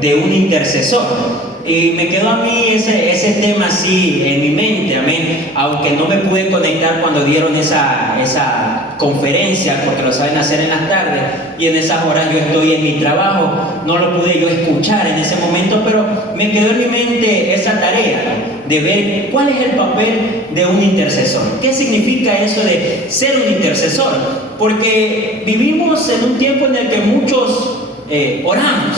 de un intercesor. Y me quedó a mí ese tema así en mi mente, amén. Aunque no me pude conectar cuando dieron esa conferencia, porque lo saben hacer en las tardes, y en esas horas yo estoy en mi trabajo, no lo pude yo escuchar en ese momento, pero me quedó en mi mente esa tarea, ¿no?, de ver cuál es el papel de un intercesor. ¿Qué significa eso de ser un intercesor? Porque vivimos en un tiempo en el que muchos oramos,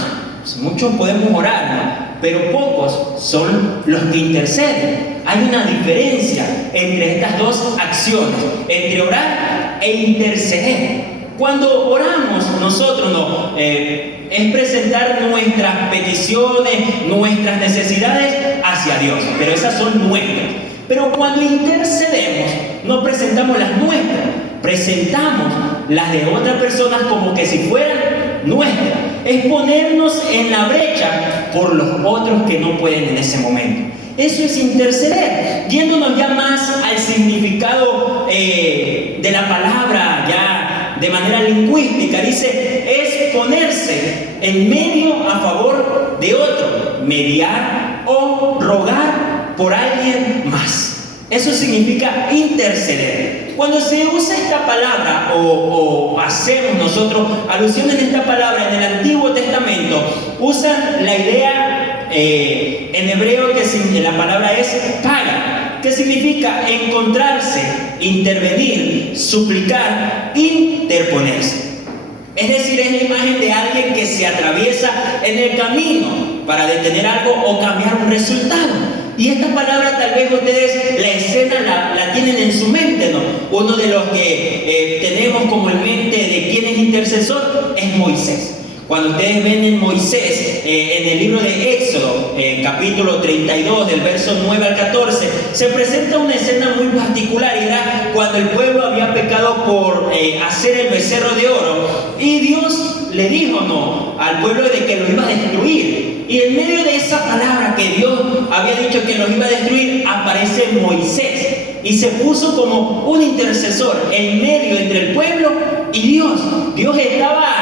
muchos podemos orar, ¿no?, pero pocos son los que interceden. Hay una diferencia entre estas dos acciones, entre orar e interceder. Cuando oramos nosotros es presentar nuestras peticiones, nuestras necesidades hacia Dios, pero esas son nuestras. Pero cuando intercedemos, no presentamos las nuestras, presentamos las de otras personas como que si fueran nuestras. Es ponernos en la brecha por los otros que no pueden en ese momento. Eso es interceder. Yéndonos ya más al significado de la palabra, ya de manera lingüística, dice, es ponerse en medio a favor de otro, mediar o rogar por alguien más. Eso significa interceder. Cuando se usa esta palabra o hacemos nosotros alusión en esta palabra en el Antiguo Testamento, usan la idea en hebreo que la palabra es paga, que significa encontrarse, intervenir, suplicar, interponerse. Es decir, es la imagen de alguien que se atraviesa en el camino para detener algo o cambiar un resultado. Y esta palabra tal vez ustedes la escena la tienen en su mente, ¿no? Uno de los que tenemos como en mente de quién es intercesor es Moisés. Cuando ustedes ven en Moisés, en el libro de Éxodo, capítulo 32, del verso 9 al 14, se presenta una escena muy particular, y era cuando el pueblo había pecado por hacer el becerro de oro, y Dios le dijo al pueblo de que lo iba a destruir. Y en medio de esa palabra que Dios había dicho que los iba a destruir, aparece Moisés y se puso como un intercesor en medio entre el pueblo y Dios. Dios estaba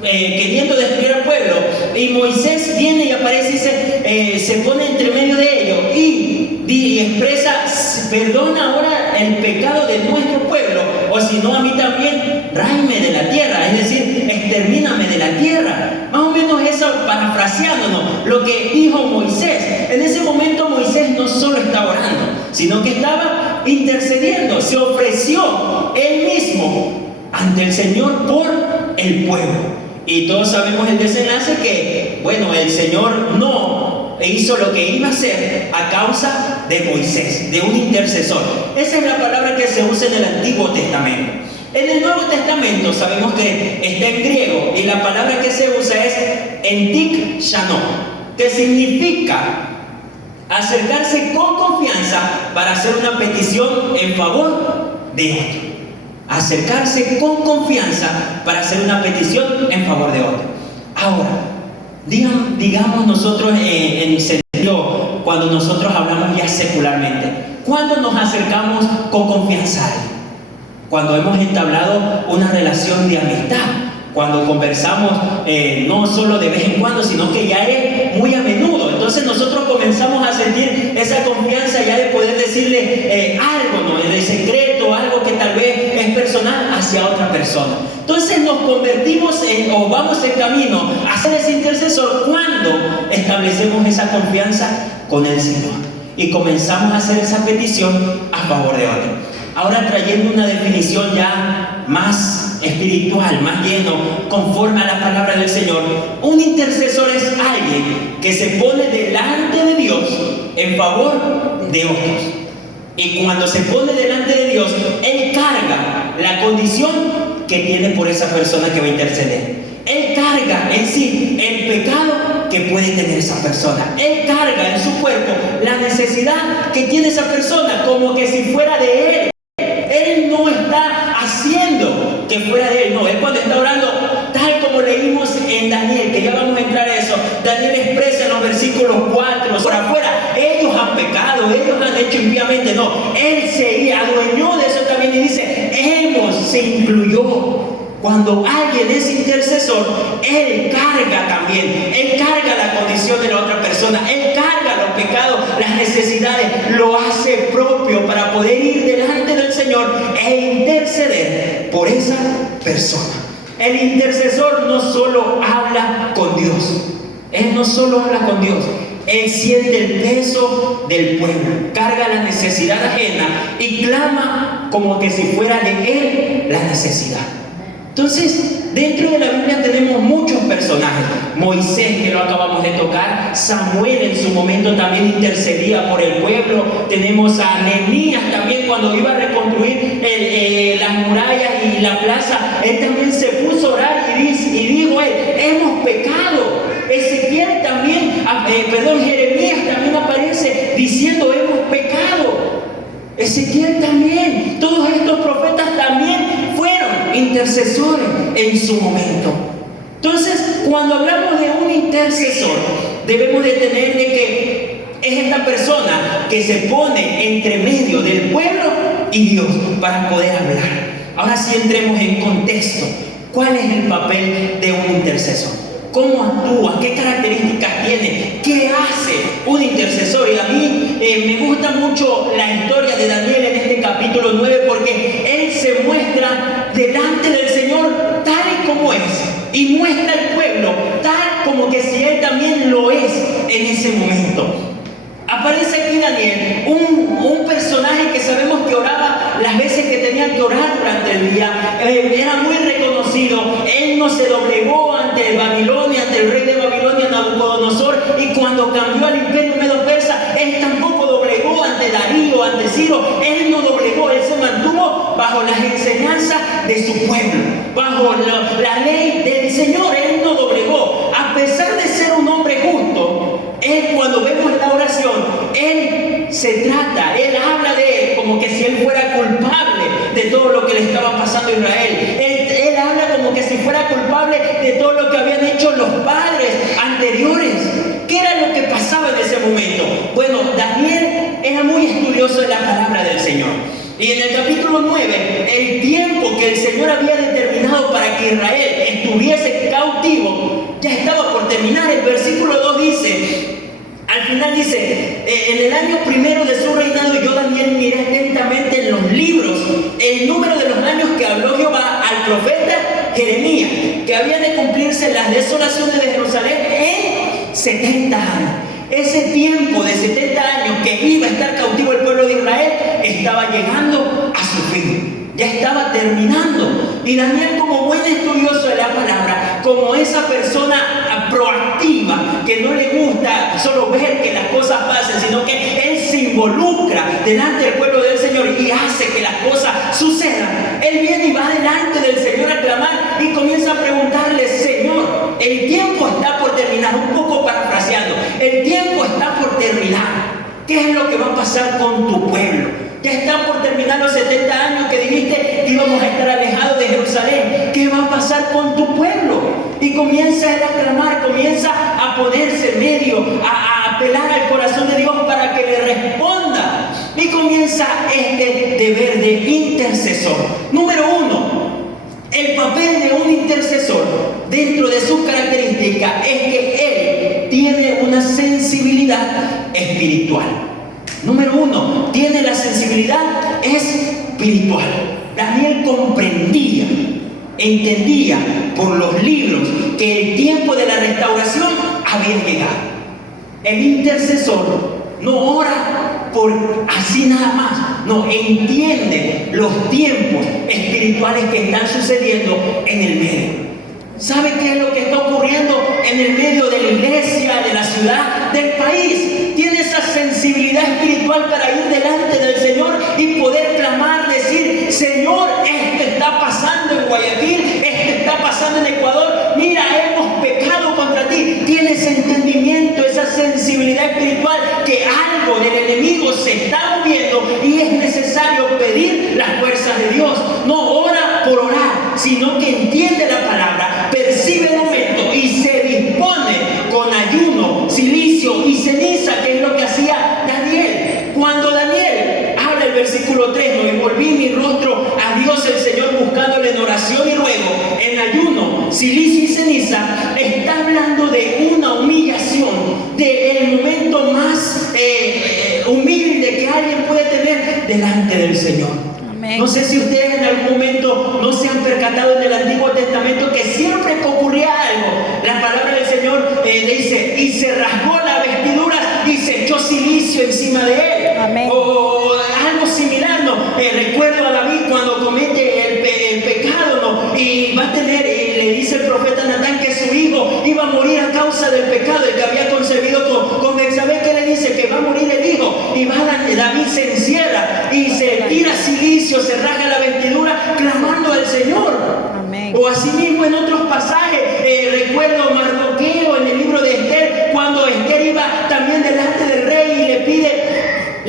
queriendo destruir al pueblo, y Moisés viene y aparece y se pone entre medio de ellos y expresa: perdona ahora el pecado de nuestro pueblo, o si no, a mí también ráeme de la tierra, es decir, extermíname de la tierra. Más o menos eso, parafraseándonos lo que dijo Moisés. En ese momento Moisés no solo estaba orando, sino que estaba intercediendo, se ofreció él mismo ante el Señor por el pueblo. Y todos sabemos el desenlace, que, bueno, el Señor no hizo lo que iba a hacer a causa de Moisés, de un intercesor. Esa es la palabra que se usa en el Antiguo Testamento. En el Nuevo Testamento sabemos que está en griego, y la palabra que se usa es entik shano, que significa acercarse con confianza para hacer una petición en favor de otro. Acercarse con confianza para hacer una petición en favor de otro. Ahora, digamos nosotros en sentido, cuando nosotros hablamos ya secularmente, ¿cuándo nos acercamos con confianza a alguien? Cuando hemos entablado una relación de amistad, cuando conversamos no solo de vez en cuando, sino que ya es muy a menudo. Entonces nosotros comenzamos a sentir esa confianza ya de poder decirle algo, ¿no?, de secreto, algo que tal vez es personal hacia otra persona. Entonces nos convertimos o vamos en camino a ser ese intercesor cuando establecemos esa confianza con el Señor y comenzamos a hacer esa petición a favor de otro. Ahora, trayendo una definición ya más espiritual, más lleno, conforme a la palabra del Señor, un intercesor es alguien que se pone delante de Dios en favor de otros. Y cuando se pone delante de Dios, Él carga la condición que tiene por esa persona que va a interceder. Él carga en sí el pecado que puede tener esa persona. Él carga en su cuerpo la necesidad que tiene esa persona, como que si fuera de Él. Él no está haciendo que fuera de Él, no. Él cuando está orando, tal como leímos en Daniel, que ya vamos a entrar a eso, Daniel expresa en los versículos 4, por afuera, ellos han pecado, ellos han hecho impíamente. No, Él se adueñó de eso también y dice, se incluyó. Cuando alguien es intercesor, Él carga también, Él situación de la otra persona. Él carga los pecados, las necesidades, lo hace propio para poder ir delante del Señor e interceder por esa persona. El intercesor no solo habla con Dios, él no solo habla con Dios, él siente el peso del pueblo, carga la necesidad ajena y clama como que si fuera de él la necesidad. Entonces, dentro de la Biblia tenemos muchos personajes. Moisés, que lo acabamos de tocar, Samuel en su momento también intercedía por el pueblo. Tenemos a Nehemías también cuando iba a reconstruir las murallas y la plaza. Él también se puso a orar y dijo, hemos pecado. Ezequiel también, Jeremías también aparece diciendo, hemos pecado. Ezequiel también, todos estos profetas también fueron intercesores en su momento. Entonces, cuando hablamos de un intercesor, debemos de tener de que es esta persona que se pone entre medio del pueblo y Dios para poder hablar. Ahora sí entremos en contexto. ¿Cuál es el papel de un intercesor? ¿Cómo actúa? ¿Qué características tiene? ¿Qué hace un intercesor? Y a mí me gusta mucho la historia de Daniel en este capítulo 9 porque él se muestra delante del Señor tal y como es y muestra al pueblo tal como que si él también lo es en ese momento. Aparece aquí Daniel, un personaje que sabemos que oraba las veces que tenían que orar durante el día. Era muy reconocido. Él no se doblegó ante Babilonia, ante el rey de Babilonia, Nabucodonosor. Y cuando cambió al imperio medo-persa, él tampoco doblegó ante Darío, ante Ciro. Él no doblegó, él se mantuvo bajo las enseñanzas de su pueblo, bajo la ley del Señor. Él no doblegó. A pesar de ser un hombre justo, él, cuando vemos la oración, él él habla de él como que si él fuera culpable de todo lo que le estaba pasando a Israel. Él habla como que si fuera culpable de todo lo que habían hecho los padres anteriores. ¿Qué era lo que pasaba en ese momento? Bueno, Daniel era muy estudioso de la palabra del Señor. Y en el capítulo 9, el tiempo que el Señor había determinado para que Israel estuviese cautivo, ya estaba por terminar. El versículo 2 dice, al final dice, en el año primero de su reinado, yo Daniel miré atentamente en los libros el número de los años que habló Jehová al profeta Jeremías, que habían de cumplirse las desolaciones de Jerusalén en 70 años. Ese tiempo de 70 años que iba a estar cautivo el pueblo de Israel estaba llegando a su fin, ya estaba terminando. Y Daniel, como buen estudioso de la palabra, como esa persona proactiva que no le gusta solo ver que las cosas pasen, sino que él se involucra delante del pueblo del Señor y hace que las cosas sucedan, él viene y va delante del Señor a clamar y comienza a preguntarle, Señor, el tiempo está por terminar, un poco parafraseando, el tiempo está por terminar. ¿Qué es lo que va a pasar con tu pueblo? Ya están por terminar los 70 años que dijiste que íbamos a estar alejados de Jerusalén. ¿Qué va a pasar con tu pueblo? Y comienza él a clamar, comienza a ponerse en medio, a apelar al corazón de Dios para que le responda. Y comienza este deber de intercesor. Número 1, el papel de un intercesor dentro de sus características es que él tiene una sensibilidad espiritual. Número 1, tiene la sensibilidad espiritual. Daniel comprendía, entendía por los libros que el tiempo de la restauración había llegado. El intercesor no ora por así nada más, no, entiende los tiempos espirituales que están sucediendo en el medio. ¿Sabe qué es lo que está ocurriendo en el medio de la iglesia, de la ciudad, del país? Tiene esa sensibilidad espiritual para ir delante del Señor y poder clamar, decir, Señor, esto está pasando en Guayaquil, esto está pasando en Ecuador, mira, hemos pecado contra ti. Tiene ese entendimiento, esa sensibilidad espiritual que algo del enemigo se está moviendo y es necesario pedir las fuerzas de Dios. No ora por orar, sino que entiende la palabra, percibe el momento y se dispone con ayuno, silicio y ceniza, que es lo que hacía Daniel. Cuando Daniel habla el versículo 3, no, y volví mi rostro a Dios el Señor buscándole en oración y ruego, en ayuno, silicio y ceniza, está hablando de una humillación, Señor, dice, y se rasgó la vestidura y se echó silicio encima de él. Amén. O algo similar, ¿no? Recuerdo a David cuando comete el pecado, ¿no? Y va a tener, le dice el profeta Natán que su hijo iba a morir a causa del pecado, el que había concebido con Betsabé, que le dice que va a morir el hijo. Y David se encierra y se tira silicio, se rasga la vestidura, clamando al Señor. Amén. O asimismo en otros pasajes, recuerdo Mardoqueo en el libro de Esther, cuando Esther iba también delante del rey y le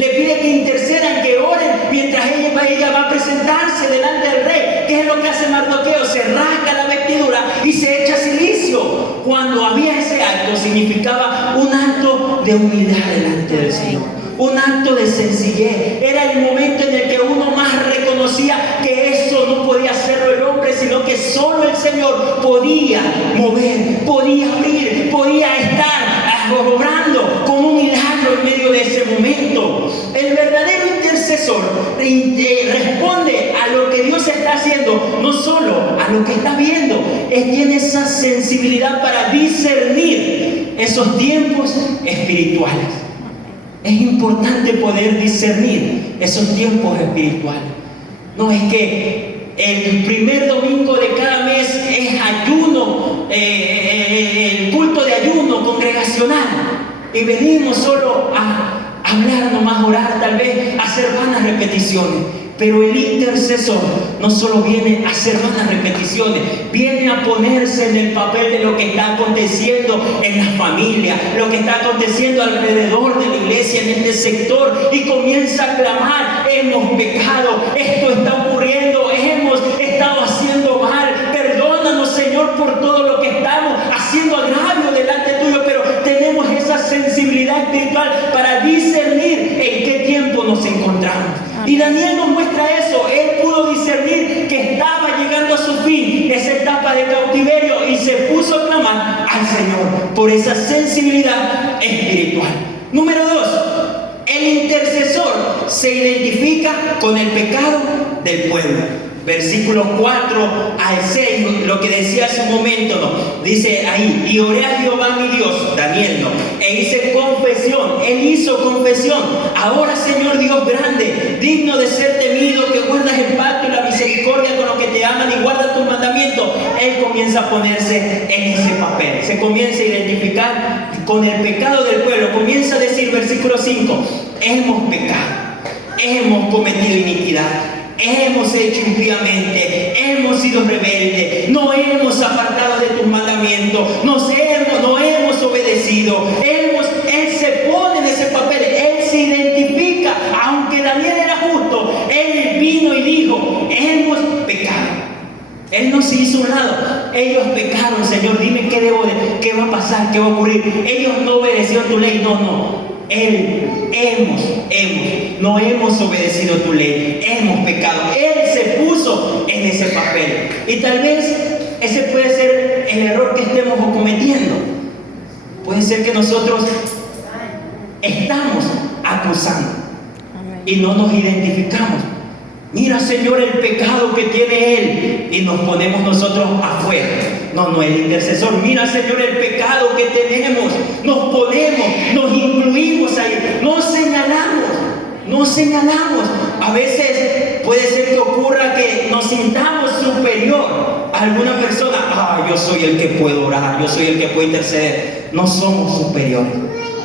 pide que intercedan, que oren, mientras ella va a presentarse delante del rey. ¿Qué es lo que hace Mardoqueo? Se rasga la vestidura y se echa silicio. Cuando había ese acto, significaba un acto de humildad delante del Señor, un acto de sencillez. Era el momento en el que uno más reconocía que eso no podía hacerlo el hombre, sino que solo el Señor podía mover, podía abrir, podía estar obrando con un milagro en medio de ese momento. El verdadero intercesor responde a lo que Dios está haciendo, no solo a lo que está viendo. Él tiene esa sensibilidad para discernir esos tiempos espirituales. Es importante poder discernir esos tiempos espirituales. No es que el primer domingo de cada mes es ayuno, el culto de ayuno congregacional, y venimos solo a hablar, nomás orar, tal vez hacer vanas repeticiones. Pero el intercesor no solo viene a hacer vanas repeticiones, viene a ponerse en el papel de lo que está aconteciendo en la familia, lo que está aconteciendo alrededor de la iglesia, en este sector, y comienza a clamar: hemos pecado, esto está ocurriendo, hemos estado haciendo mal, perdónanos, Señor, por todo lo que estamos haciendo agravio delante tuyo. Pero tenemos esa sensibilidad espiritual para discernir en qué tiempo nos encontramos. Y Daniel nos muestra eso. Él pudo discernir que estaba llegando a su fin esa etapa de cautiverio y se puso a clamar al Señor por esa sensibilidad espiritual. Número 2, el intercesor se identifica con el pecado del pueblo. Versículos 4 al 6, lo que decía hace un momento, ¿no? Dice ahí: y oré a Jehová mi Dios, Daniel, ¿no? E hice confesión, él hizo confesión. Ahora, Señor Dios grande, digno de ser temido, que guardas el pacto y la misericordia con los que te aman y guardan tus mandamientos. Él comienza a ponerse en ese papel, se comienza a identificar con el pecado del pueblo. Comienza a decir, versículo 5, hemos pecado, hemos cometido iniquidad, hemos hecho impíamente, hemos sido rebeldes, no hemos apartado de tus mandamientos, no hemos obedecido. Él se pone en ese papel, él se identifica. Aunque Daniel era justo, él vino y dijo: hemos pecado. Él no se hizo a un lado. Ellos pecaron, Señor, dime qué va a pasar, qué va a ocurrir. Ellos no obedecieron tu ley. No hemos obedecido tu ley, hemos pecado. Él se puso en ese papel. Y tal vez ese puede ser el error que estemos cometiendo. Puede ser que nosotros estamos acusando y no nos identificamos. Mira, Señor, el pecado que tiene él, y nos ponemos nosotros afuera. No, el intercesor: mira, Señor, el pecado que tenemos. Nos ponemos, nos incluimos ahí, no señalamos. A veces puede ser que ocurra que nos sintamos superior a alguna persona. Yo soy el que puedo orar, yo soy el que puede interceder. No somos superiores.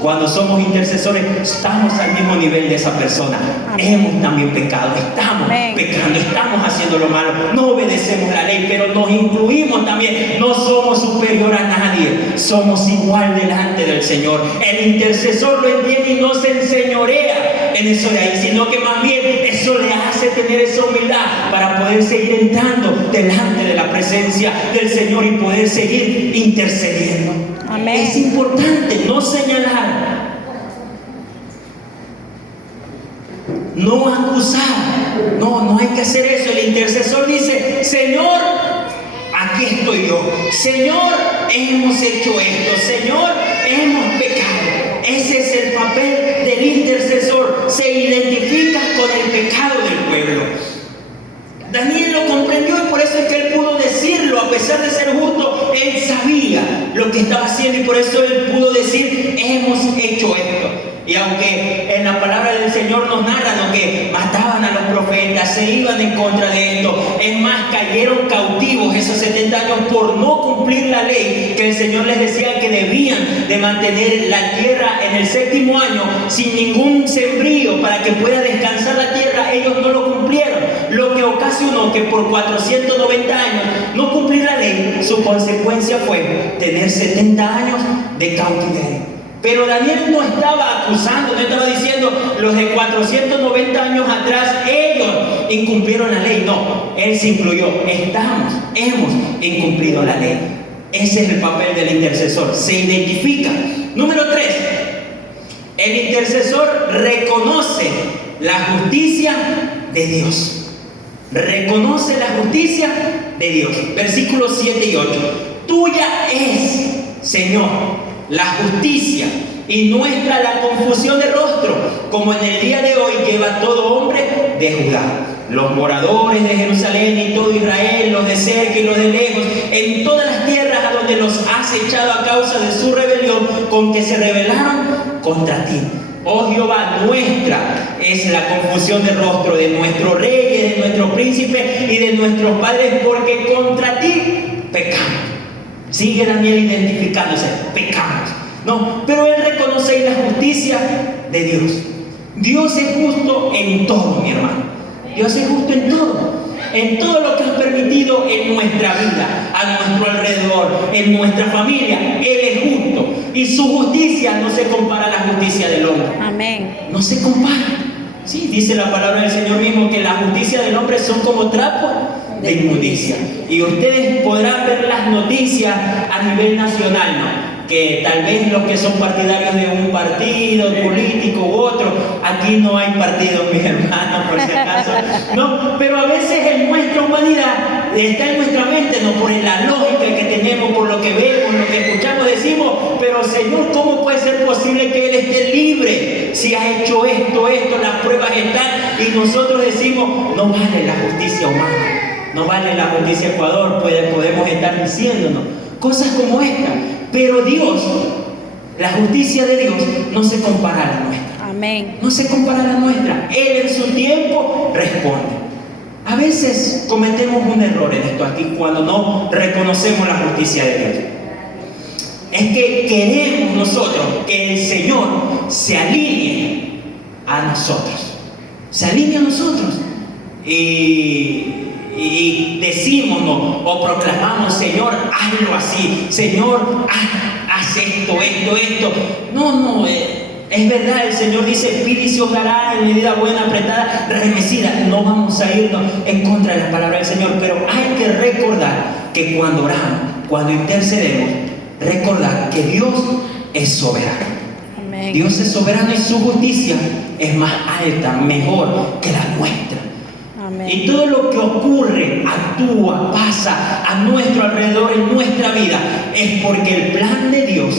Cuando somos intercesores, estamos al mismo nivel de esa persona. Hemos también pecado, estamos pecando, estamos haciendo lo malo, no obedecemos la ley, pero nos incluimos también. No somos superior a nadie, somos igual delante del Señor. El intercesor lo entiende y no se enseñorea en eso de ahí, sino que más bien eso le hace tener esa humildad para poder seguir entrando delante de la presencia del Señor y poder seguir intercediendo. Amén. Es importante no señalar, no acusar. No hay que hacer eso. El intercesor dice: Señor, aquí estoy yo. Señor, hemos hecho esto. Señor, hemos pecado. Ese es el papel del intercesor. Se identifica con el pecado del pueblo. Daniel lo comprendió y por eso es que él pudo decirlo. A pesar de ser justo, él sabía lo que estaba haciendo y y por eso él pudo decir, hemos hecho esto. Y aunque en la palabra del Señor nos narra lo que mataban a los profetas, se iban en contra de esto, es más, cayeron cautivos esos 70 años por no cumplir la ley que el Señor les decía que debían de mantener la tierra en el 7º año sin ningún sembrío para que pueda descansar la tierra. Ellos no lo cumplieron, lo que ocasionó que por 490 años no cumplir la ley. Su consecuencia fue tener 70 años de cautiverio. Pero Daniel no estaba acusando, no estaba diciendo los de 490 años atrás, ellos incumplieron la ley. No, él se incluyó. Hemos incumplido la ley. Ese es el papel del intercesor. Se identifica. Número 3. El intercesor reconoce la justicia de Dios. Reconoce la justicia de Dios. Versículos 7 y 8. Tuya es, Señor, la justicia y nuestra la confusión de rostro, como en el día de hoy lleva todo hombre de Judá. Los moradores de Jerusalén y todo Israel, los de cerca y los de lejos, en todas las tierras a donde los has echado a causa de su rebelión, con que se rebelaron contra ti. Oh Jehová, nuestra es la confusión de rostro de nuestros reyes, de nuestros príncipes y de nuestros padres, porque contra ti pecamos. Sigue Daniel identificándose, pecamos. No, pero él reconoce la justicia de Dios. Dios es justo en todo, mi hermano. Dios es justo en todo lo que has permitido en nuestra vida, a nuestro alrededor, en nuestra familia. Él es justo y su justicia no se compara a la justicia del hombre. Amén. No se compara. Sí, dice la palabra del Señor mismo que la justicia del hombre son como trapos de inmundicia. Y ustedes podrán ver las noticias a nivel nacional, ¿no? Que tal vez los que son partidarios de un partido político u otro, aquí no hay partidos, mis hermanos, por si acaso, no, pero a veces en nuestra humanidad está en nuestra mente, no, por la lógica que tenemos, por lo que vemos, lo que escuchamos, decimos, pero Señor, ¿cómo puede ser posible que Él esté libre si ha hecho esto, las pruebas están? Y nosotros decimos, no vale la justicia humana, no vale la justicia Ecuador, podemos estar diciéndonos cosas como esta. Pero Dios, la justicia de Dios no se compara a la nuestra. Amén. No se compara a la nuestra. Él en su tiempo responde. A veces cometemos un error en esto aquí cuando no reconocemos la justicia de Dios. Es que queremos nosotros que el Señor se alinee a nosotros. Se alinee a nosotros. Y decimos, ¿no? O proclamamos, Señor, hazlo así, Señor, haz esto. No, es verdad, el Señor dice, pide y se os dará en medida buena, apretada, remecida. No vamos a irnos en contra de la palabra del Señor, pero hay que recordar que cuando oramos, cuando intercedemos, recordar que Dios es soberano. Amén. Dios es soberano y su justicia es más alta, mejor que la nuestra. Amén. Y todo lo que ocurre, actúa, pasa a nuestro alrededor en nuestra vida es porque el plan de Dios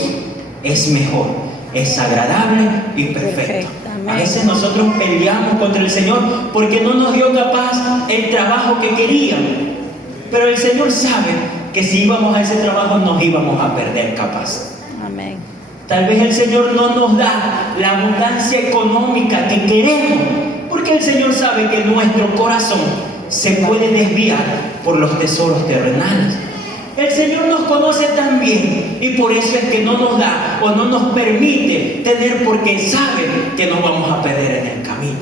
es mejor, es agradable y perfecto. A veces nosotros peleamos contra el Señor porque no nos dio capaz el trabajo que queríamos. Pero el Señor sabe que si íbamos a ese trabajo nos íbamos a perder capaz. Amén. Tal vez el Señor no nos da la abundancia económica que queremos, porque el Señor sabe que nuestro corazón se puede desviar por los tesoros terrenales. El Señor nos conoce tan bien y por eso es que no nos da o no nos permite tener, porque sabe que nos vamos a perder en el camino.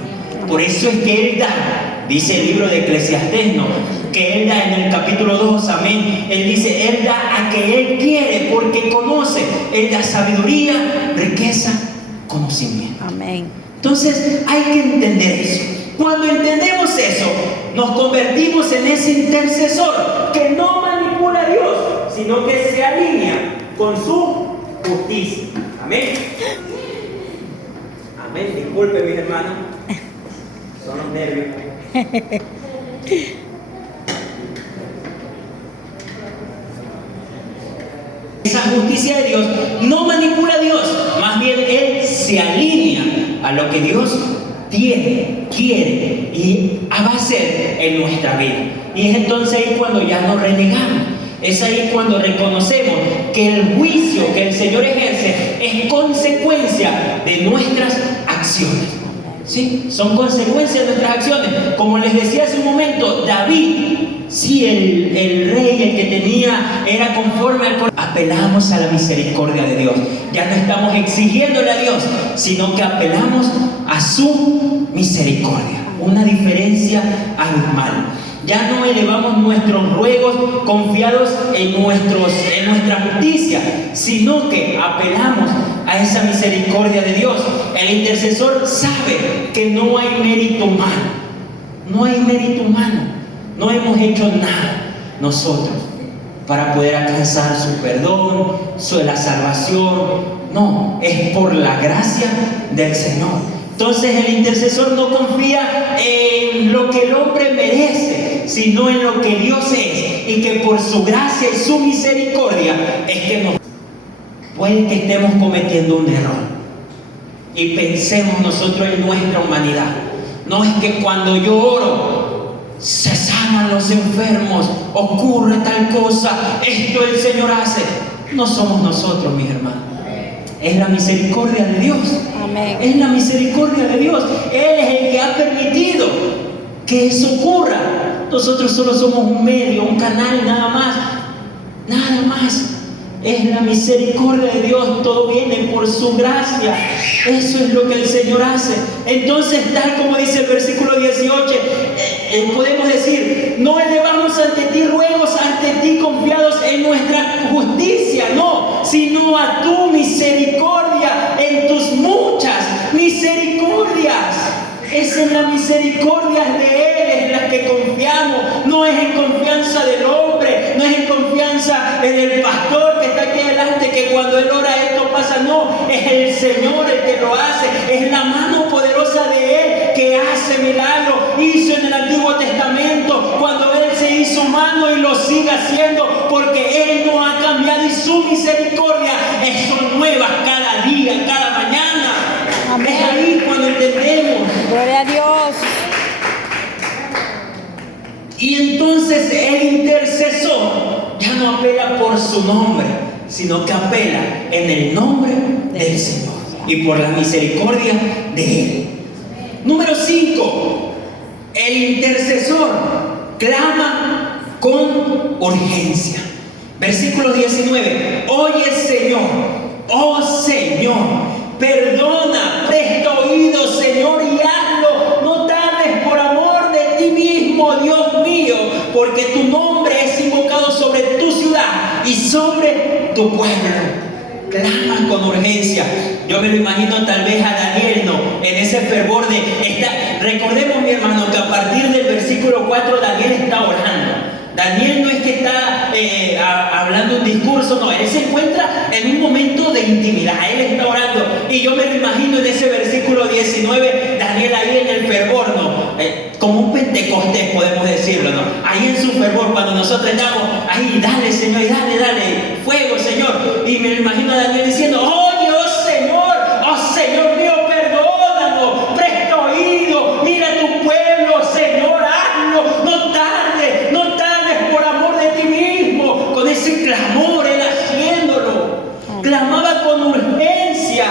Por eso es que Él da, dice el libro de Eclesiastés, ¿no? Que Él da en el capítulo 2, amén. Él dice, Él da a que Él quiere porque conoce. Él da sabiduría, riqueza, conocimiento. Amén. Entonces hay que entender eso. Cuando entendemos eso, nos convertimos en ese intercesor que no manipula a Dios, sino que se alinea con su justicia. Amén. Amén. Disculpe, mis hermanos. Son los nervios. Esa justicia de Dios no manipula a Dios, más bien Él se alinea a lo que Dios tiene, quiere y va a hacer en nuestra vida. Y es entonces ahí cuando ya nos renegamos. Es ahí cuando reconocemos que el juicio que el Señor ejerce es consecuencia de nuestras acciones. ¿Sí? Son consecuencias de nuestras acciones. Como les decía hace un momento, David, sí, el rey, el que tenía, era conforme al corazón. Apelamos a la misericordia de Dios. Ya no estamos exigiéndole a Dios, sino que apelamos a su misericordia. Una diferencia abismal. Ya no elevamos nuestros ruegos confiados en nuestra justicia, sino que apelamos a esa misericordia de Dios. El intercesor sabe que no hay mérito humano. No hay mérito humano. No hemos hecho nada nosotros para poder alcanzar su perdón, la salvación. No, es por la gracia del Señor. Entonces el intercesor no confía en lo que el hombre merece, sino en lo que Dios es, y que por su gracia y su misericordia es que nos... Puede que estemos cometiendo un error y pensemos nosotros en nuestra humanidad. No es que cuando yo oro se sanan los enfermos, ocurre tal cosa, esto el Señor hace. No somos nosotros, mis hermanos. Es la misericordia de Dios. Amén. Es la misericordia de Dios. Él es el que ha permitido que eso ocurra. Nosotros solo somos un medio, un canal, nada más. Nada más. Es la misericordia de Dios. Todo viene por su gracia. Eso es lo que el Señor hace. Entonces, tal como dice el versículo 18, podemos decir: no elevamos ante ti ruegos, ante ti confiados en nuestra justicia, no, sino a tu misericordia, en tus muchas misericordias. Esa es la misericordia de Él, en la que confiamos. No es en confianza del hombre, no es en confianza en el pastor que está aquí adelante, que cuando él ora esto pasa. No, es el Señor el que lo hace. Es la mano poderosa de Él que hace milagros. Hizo en el Antiguo Testamento, cuando Él se hizo humano, y lo sigue haciendo, porque Él no ha cambiado, y su misericordia son nuevas cada día, cada mañana. Amén. Es ahí cuando entendemos. Gloria a Dios. Y entonces el intercesor ya no apela por su nombre, sino que apela en el nombre del Señor y por la misericordia de Él. Número 5. El intercesor clama con urgencia. Versículo 19. Oye, Señor, oh Señor, perdona, presta oído, Señor, y hazlo. No tardes, por amor de ti mismo, Dios mío, porque tu nombre es invocado sobre tu ciudad y sobre tu pueblo. Clama con urgencia. Yo me lo imagino tal vez a Daniel, ¿no? En ese fervor de recordemos, mi hermano, que a partir del versículo 4 Daniel está orando. Daniel no es que está hablando un discurso, no, él se encuentra en un momento de intimidad, él está orando. Y yo me lo imagino en ese versículo 19, Daniel ahí en el fervor, ¿no? Como un Pentecostés, podemos decirlo, ¿no? Ahí en su fervor, cuando nosotros estamos ahí, dale, Señor, dale, fuego, Señor. Y me lo imagino a Daniel diciendo: oye, oh Señor mío, perdónanos, presta oído, mira a tu pueblo, Señor, hazlo, no tardes, por amor de ti mismo. Con ese clamor, él haciéndolo, clamaba con urgencia.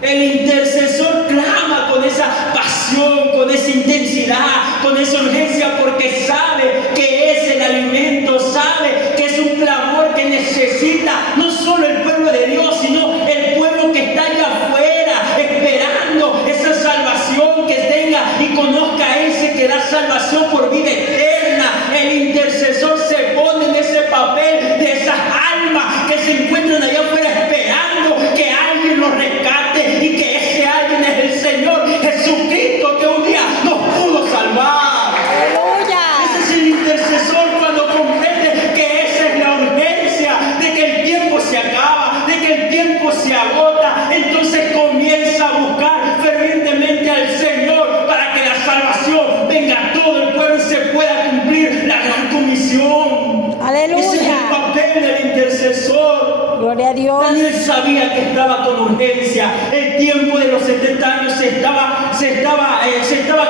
El intercesor clama con esa pasión, con esa intensidad, con esa urgencia, porque sabe que es el alimento, sabe que es un clamor que necesita no solo el pueblo de Dios, sino el pueblo que está allá afuera, esperando esa salvación, que tenga y conozca a ese que da salvación por vida eterna. El intercesor se pone en ese papel de esas almas que se encuentran allá afuera esperando que alguien los rescate, y que ese alguien es el Señor Jesucristo, que un día nos pudo salvar. ¡Aleluya! Ese es el intercesor, cuando comprende que esa es la urgencia, de que el tiempo se acaba, de que el tiempo se agota. Entonces comienza a buscar fervientemente al Señor para que la salvación venga a todo el pueblo y se pueda cumplir la gran comisión. ¡Aleluya! Ese es el papel del intercesor. Gloria a Dios. Daniel sabía que estaba con urgencia. El tiempo de los 70 años se estaba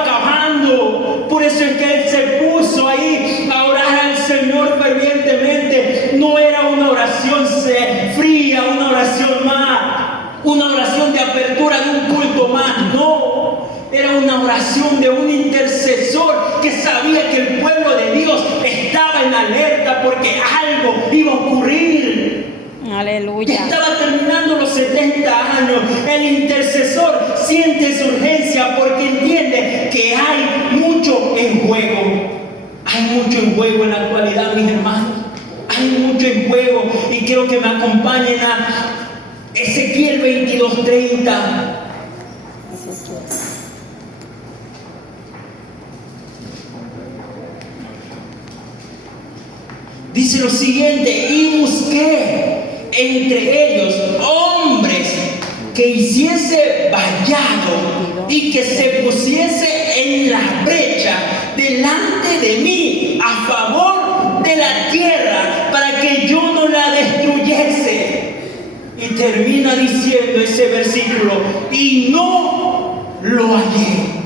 acabando. Por eso es que él se puso ahí a orar al Señor fervientemente. No era una oración una oración de apertura de un culto más, no. Era una oración de un intercesor que sabía que el pueblo de Dios estaba en alerta porque algo iba a ocurrir. Aleluya. Estaba terminando los 70 años. El intercesor siente esa urgencia porque entiende que hay mucho en juego. Hay mucho en juego en la actualidad, mis hermanos. Hay mucho en juego. Y quiero que me acompañen a Ezequiel 22:30. Dice lo siguiente: y busqué entre ellos hombres que hiciese vallado y que se pusiese en la brecha delante de mí a favor de la tierra para que yo no la destruyese. Y termina diciendo ese versículo: y no lo hallé.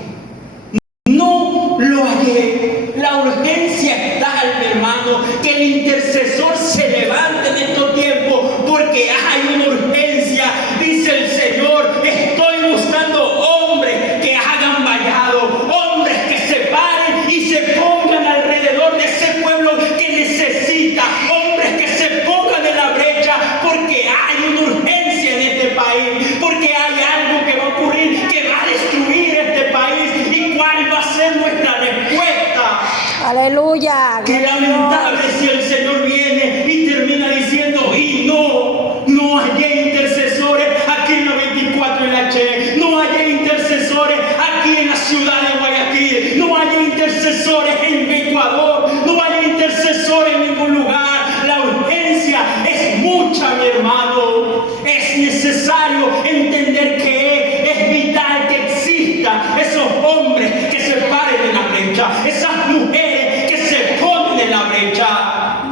No lo hallé. La urgencia es tal, mi hermano, que el intercesor se levante en estos tiempos porque hay una urgencia. Dice el Señor: estoy buscando hombres que hagan vallado, hombres que se paren y se pongan alrededor de ese pueblo que necesita, hombres que se pongan en la brecha porque hay una urgencia en este país, porque hay algo que va a ocurrir que va a destruir este país. ¿Y cuál va a ser nuestra respuesta? Aleluya. Qué lamentable si el Señor viene y termina diciendo: y no hallé intercesores aquí en la 24 y la Che, no hallé intercesores aquí en la ciudad de Guayaquil, no hallé intercesores en Ecuador, no hallé intercesores en ningún lugar. La urgencia es mucha, mi hermano. Es necesario entender que es vital que existan esos hombres que se paren en la brecha, esas mujeres que se ponen en la brecha.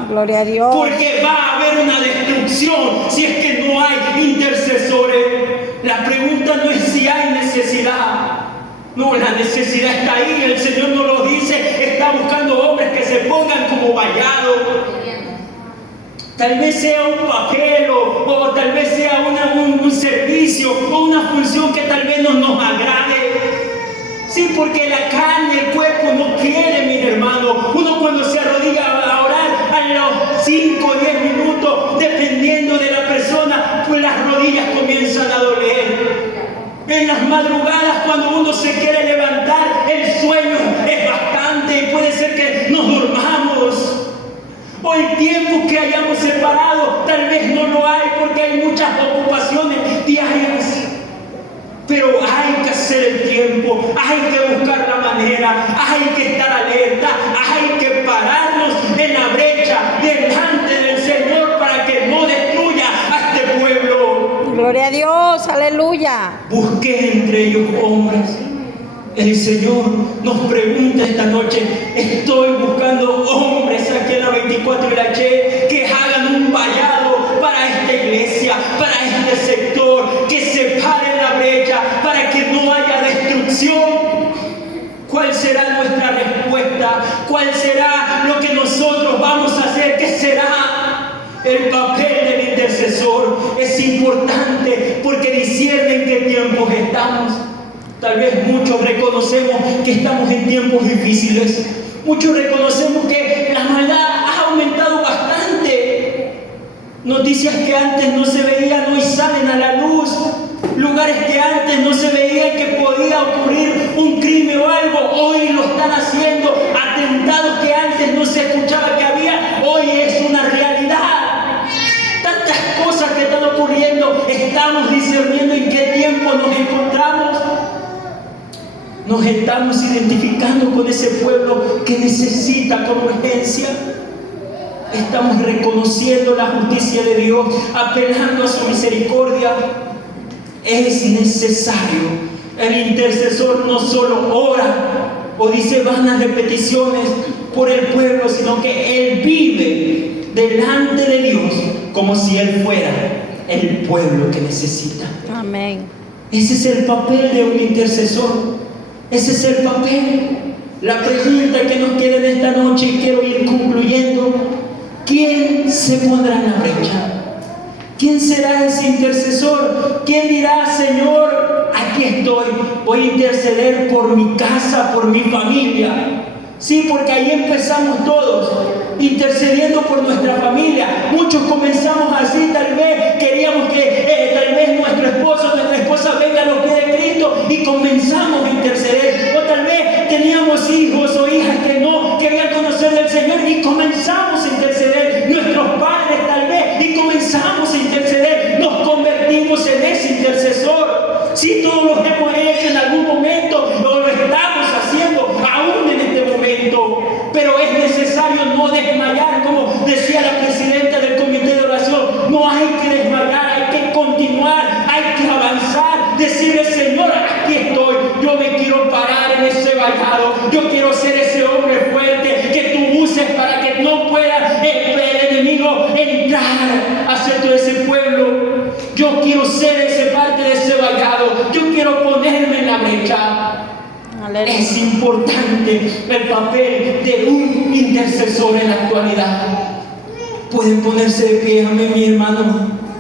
Gloria a Dios. Porque va a haber una destrucción si es que no hay intercesores. La pregunta no es si hay necesidad. No, la necesidad está ahí. El Señor nos lo dice. Está buscando hombres que se pongan como vallados. Tal vez sea un papel o tal vez sea un servicio o una función que tal vez no nos agrade. Sí, porque la carne, el cuerpo no quiere, mis hermanos. Uno cuando se arrodilla a orar a los 5 o 10 minutos, dependiendo de la persona, pues las rodillas comienzan a doler. En las madrugadas, cuando uno se quiere levantar, el sueño es bastante y puede ser que nos durmamos. O el tiempo que hayamos separado, tal vez no lo hay porque hay muchas ocupaciones diarias. Pero hay que hacer el tiempo, hay que buscar la manera, hay que estar alerta, hay que pararnos en la brecha delante del Señor para que no destruya a este pueblo. Gloria a Dios. Aleluya. Busqué entre ellos hombres. El Señor nos pregunta esta noche: estoy buscando hombres aquí en la 24 y la Che que hagan un vallado para esta iglesia, para este sector, que se pare en la brecha para que no haya destrucción. ¿Cuál será nuestra respuesta? ¿Cuál será lo que nosotros vamos a hacer? ¿Qué será? El papel del intercesor es importante porque discierne en qué tiempos estamos. Tal vez muchos reconocemos que estamos en tiempos difíciles. Muchos reconocemos que la maldad ha aumentado bastante. Noticias que antes no se veían hoy salen a la luz. Lugares que antes no se veía que podía ocurrir un crimen o algo, hoy lo están haciendo. Atentados que antes no se escuchaba que había, hoy es una realidad. Tantas cosas que están ocurriendo. Estamos discerniendo en qué tiempo nos encontramos. Nos estamos identificando con ese pueblo que necesita con urgencia. Estamos reconociendo la justicia de Dios, apelando a su misericordia. Es necesario. El intercesor no solo ora o dice vanas repeticiones por el pueblo, sino que él vive delante de Dios como si él fuera el pueblo que necesita. Amén. Ese es el papel de un intercesor. Ese es el papel. La pregunta que nos queda en esta noche, y quiero ir concluyendo: ¿quién se pondrá en la brecha? ¿Quién será ese intercesor? ¿Quién voy a interceder por mi casa, por mi familia. Sí, porque ahí empezamos todos, intercediendo por nuestra familia. Muchos comenzamos así, tal vez queríamos que tal vez nuestro esposo, nuestra esposa venga a los pies de Cristo y comenzamos a interceder. O tal vez teníamos hijos o hijas que no querían conocer del Señor y comenzamos a interceder. Nuestros padres tal vez y comenzamos a interceder. Nos convertimos en ese intercesor. Sí, todos lo hemos hecho en algún momento o lo estamos haciendo aún en este momento, pero es necesario no desmayar, como decía la presidenta del comité de oración. No hay que desmayar, hay que continuar, hay que avanzar, decirle: Señor, aquí estoy, yo me quiero parar en ese vallado, yo quiero ser ese hombre fuerte que tú uses para que no pueda el enemigo entrar hacia todo ese pueblo. Yo quiero ser ese parte de ese vallado, yo quiero ponerme en la brecha. Aleluya. Es importante el papel de un intercesor en la actualidad. Pueden ponerse de pie, amén, mi hermano.